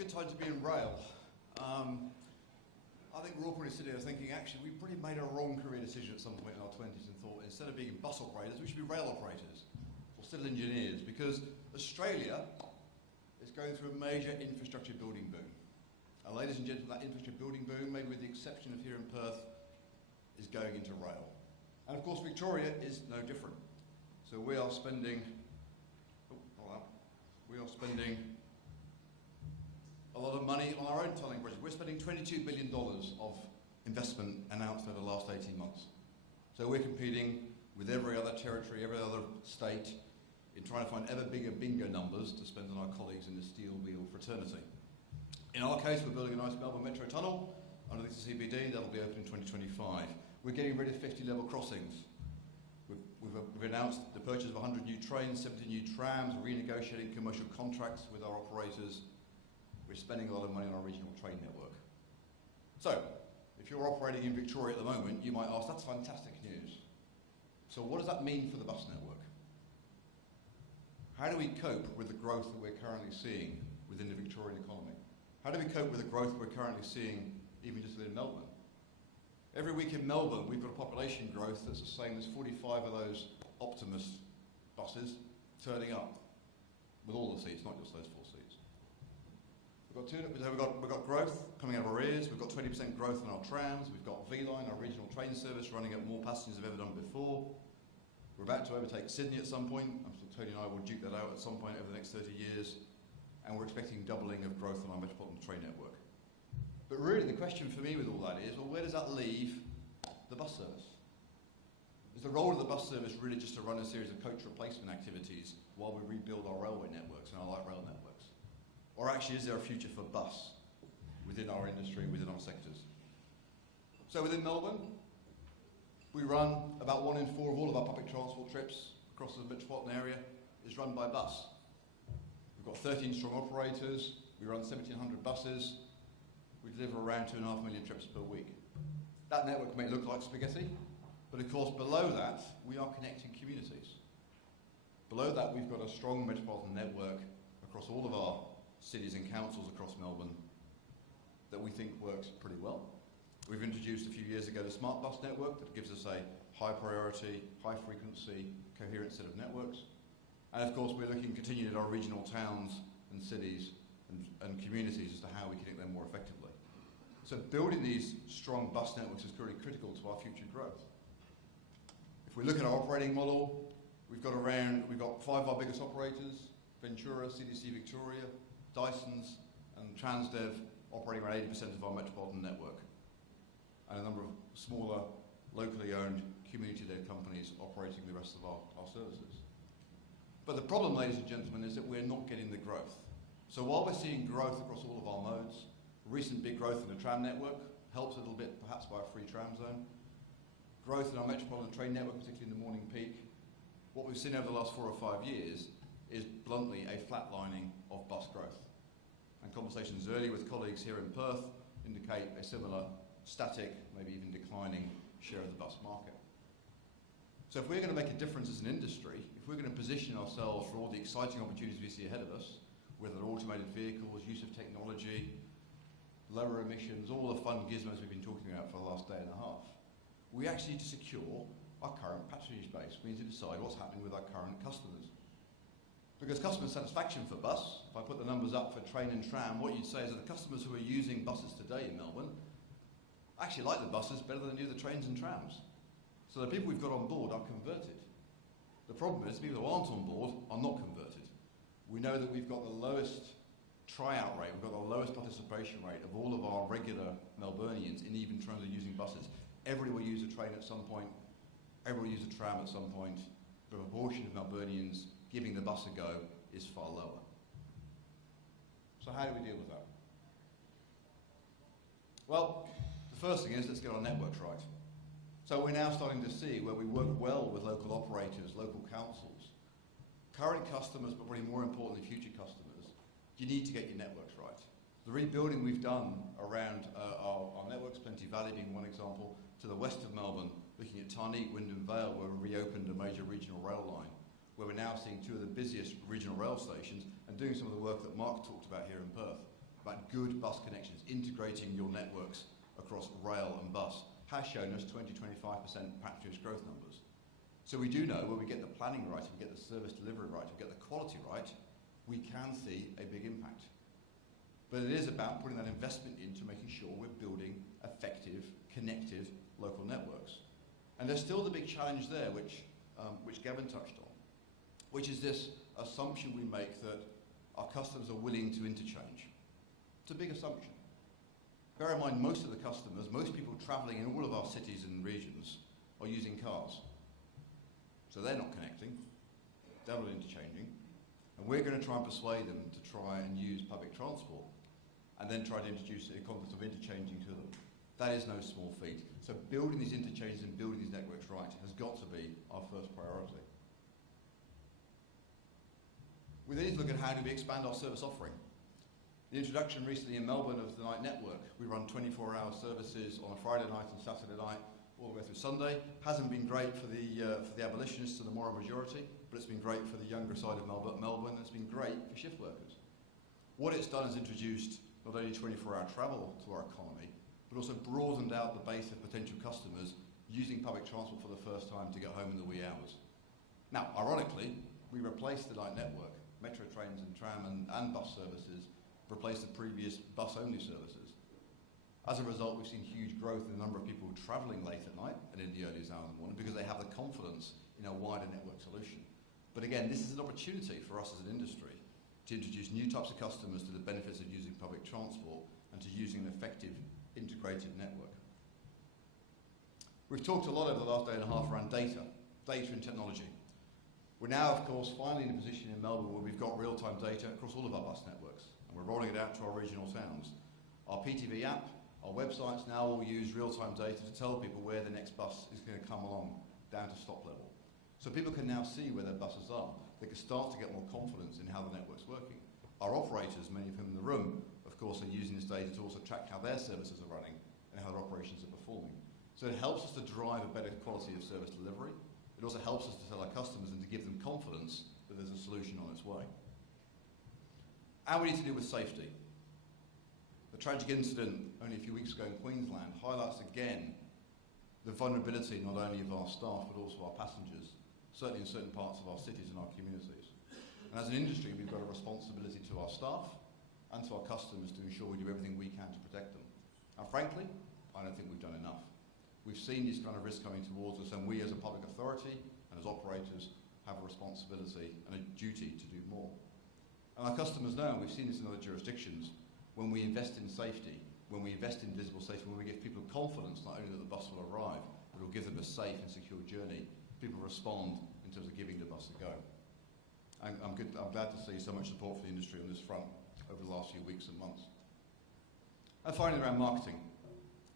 good time to be in rail. I think we're all pretty sitting there thinking, actually, we pretty made a wrong career decision at some point in our 20s and thought, instead of being bus operators, we should be rail operators or civil engineers, because Australia is going through a major infrastructure building boom. And ladies and gentlemen, that infrastructure building boom, maybe with the exception of here in Perth, is going into rail. And of course, Victoria is no different. So we are spending, a lot of money on our own tunneling project. We're spending $22 billion of investment announced over the last 18 months. So we're competing with every other territory, every other state, in trying to find ever bigger bingo numbers to spend on our colleagues in the steel wheel fraternity. In our case, we're building a nice Melbourne Metro tunnel underneath the CBD. That'll be open in 2025. We're getting rid of 50 level crossings. We've announced the purchase of 100 new trains, 70 new trams, renegotiating commercial contracts with our operators. We're spending a lot of money on our regional train network. So, if you're operating in Victoria at the moment, you might ask, that's fantastic news. So what does that mean for the bus network? How do we cope with the growth that we're currently seeing within the Victorian economy? How do we cope with the growth we're currently seeing even just within Melbourne? Every week in Melbourne, we've got a population growth that's the same as 45 of those Optimus buses turning up with all the seats, not just those 4 seats. We've got growth coming out of our ears. We've got 20% growth in our trams. We've got V-Line, our regional train service, running at more passengers than we've ever done before. We're about to overtake Sydney at some point. I'm sure Tony and I will duke that out at some point over the next 30 years. And we're expecting doubling of growth on our metropolitan train network. But really, the question for me with all that is, well, where does that leave the bus service? Is the role of the bus service really just to run a series of coach replacement activities while we rebuild our railway networks and our light rail networks? Or actually, is there a future for bus within our industry, within our sectors? So within Melbourne, we run about 1 in 4 of all of our public transport trips across the metropolitan area is run by bus. We've got 13 strong operators. We run 1,700 buses. We deliver around 2.5 million trips per week. That network may look like spaghetti, but of course below that, we are connecting communities. Below that, we've got a strong metropolitan network across all of our cities and councils across Melbourne that we think works pretty well. We've introduced a few years ago the Smart Bus network that gives us a high priority, high frequency, coherent set of networks. And of course, we're looking continuing at our regional towns and cities and communities as to how we connect them more effectively. So building these strong bus networks is really critical to our future growth. If we look at our operating model, we've got 5 of our biggest operators, Ventura, CDC Victoria, Dyson's and Transdev operating around 80% of our metropolitan network, and a number of smaller, locally owned, community-led companies operating the rest of our services. But the problem, ladies and gentlemen, is that we're not getting the growth. So while we're seeing growth across all of our modes, recent big growth in the tram network, helped a little bit perhaps by a free tram zone, growth in our metropolitan train network, particularly in the morning peak, what we've seen over the last 4 or 5 years is bluntly a flatlining of bus growth. And conversations earlier with colleagues here in Perth indicate a similar static, maybe even declining share of the bus market. So if we're going to make a difference as an industry, if we're going to position ourselves for all the exciting opportunities we see ahead of us, whether they're automated vehicles, use of technology, lower emissions, all the fun gizmos we've been talking about for the last day and a half, we actually need to secure our current patronage base. We need to decide what's happening with our current customers. Because customer satisfaction for bus, if I put the numbers up for train and tram, what you'd say is that the customers who are using buses today in Melbourne actually like the buses better than they do the trains and trams. So the people we've got on board are converted. The problem is people who aren't on board are not converted. We know that we've got the lowest tryout rate, we've got the lowest participation rate of all of our regular Melburnians in even terms of using buses. Everybody will use a train at some point, everybody will use a tram at some point. The proportion of Melburnians giving the bus a go is far lower. So how do we deal with that? Well, the first thing is let's get our networks right. So we're now starting to see where we work well with local operators, local councils, current customers, but probably more importantly, future customers. You need to get your networks right. The rebuilding we've done around our networks, Plenty Valley being one example, to the west of Melbourne, looking at Tarneet, Wyndham Vale, where we reopened a major regional rail line, where we're now seeing 2 of the busiest regional rail stations and doing some of the work that Mark talked about here in Perth, about good bus connections, integrating your networks across rail and bus, has shown us 20-25% patronage growth numbers. So we do know when we get the planning right, if we get the service delivery right, if we get the quality right, we can see a big impact. But it is about putting that investment into making sure we're building effective, connected local networks. And there's still the big challenge there, which Gavin touched on, which is this assumption we make that our customers are willing to interchange. It's a big assumption. Bear in mind, most of the customers, most people travelling in all of our cities and regions are using cars. So they're not connecting, they're not interchanging, and we're going to try and persuade them to try and use public transport and then try to introduce a concept of interchanging to them. That is no small feat. So building these interchanges and building these networks right has got to be our first priority. We then need to look at how do we expand our service offering. The introduction recently in Melbourne of the night network. We run 24-hour services on a Friday night and Saturday night all the way through Sunday. Hasn't been great for the abolitionists and the moral majority, but it's been great for the younger side of Melbourne, and it's been great for shift workers. What it's done is introduced not only 24-hour travel to our economy, but also broadened out the base of potential customers using public transport for the first time to get home in the wee hours. Now, ironically, we replaced the night network. Metro trains and tram and bus services replaced the previous bus-only services. As a result, we've seen huge growth in the number of people travelling late at night and in the earliest hours of the morning because they have the confidence in a wider network solution. But again, this is an opportunity for us as an industry to introduce new types of customers to the benefits of using public transport and to using an effective integrated network. We've talked a lot over the last day and a half around data and technology. We're now, of course, finally in a position in Melbourne where we've got real-time data across all of our bus networks, and we're rolling it out to our regional towns. Our PTV app, our websites now all use real-time data to tell people where the next bus is going to come along, down to stop level. So people can now see where their buses are. They can start to get more confidence in how the network's working. Our operators, many of whom in the room, of course, are using this data to also track how their services are running and how their operations are performing. So it helps us to drive a better quality of service delivery. It also helps us to tell our customers and to give them confidence that there's a solution on its way. And we need to deal with safety. The tragic incident only a few weeks ago in Queensland highlights again the vulnerability not only of our staff but also our passengers, certainly in certain parts of our cities and our communities. And as an industry, we've got a responsibility to our staff and to our customers to ensure we do everything we can to protect them. And frankly, I don't think we've done enough. We've seen these kind of risks coming towards us, and we as a public authority and as operators have a responsibility and a duty to do more. And our customers know, and we've seen this in other jurisdictions, when we invest in safety, when we invest in visible safety, when we give people confidence not only that the bus will arrive, but it will give them a safe and secure journey, people respond in terms of giving the bus a go. I'm glad to see so much support for the industry on this front over the last few weeks and months. And finally, around marketing.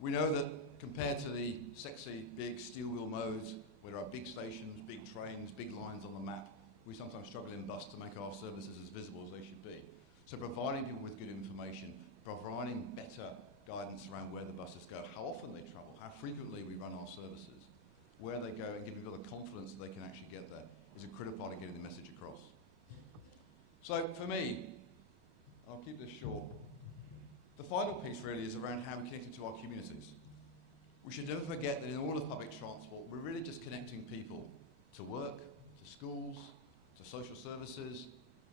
We know that compared to the sexy, big steel wheel modes, where there are big stations, big trains, big lines on the map, we sometimes struggle in bus to make our services as visible as they should be. So providing people with good information, providing better guidance around where the buses go, how often they travel, how frequently we run our services, where they go, and giving people the confidence that they can actually get there is a critical part of getting the message across. So for me, I'll keep this short, the final piece really is around how we connect it to our communities. We should never forget that in all of public transport, we're really just connecting people to work, to schools, to social services,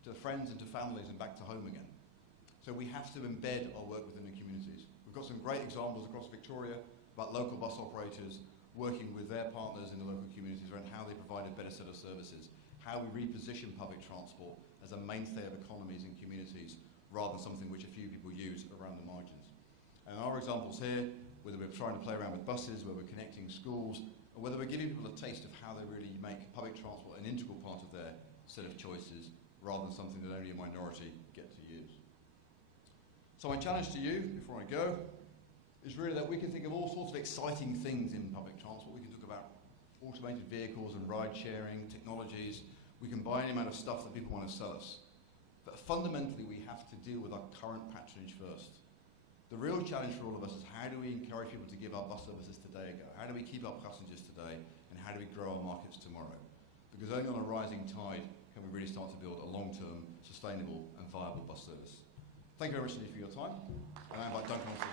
to friends and to families and back to home again. So we have to embed our work within the communities. We've got some great examples across Victoria about local bus operators working with their partners in the local communities around how they provide a better set of services, how we reposition public transport as a mainstay of economies and communities rather than something which a few people use around the margins. And our examples here, whether we're trying to play around with buses, whether we're connecting schools, or whether we're giving people a taste of how they really make public transport an integral part of their set of choices rather than something that only a minority get to use. So my challenge to you, before I go, is really that we can think of all sorts of exciting things in public transport. We can talk about automated vehicles and ride sharing, technologies. We can buy any amount of stuff that people want to sell us. But fundamentally, we have to deal with our current patronage first. The real challenge for all of us is how do we encourage people to give our bus services today a go? How do we keep our passengers today? And how do we grow our markets tomorrow? Because only on a rising tide can we really start to build a long-term, sustainable and viable bus service. Thank you very much indeed for your time, and I invite Duncan on to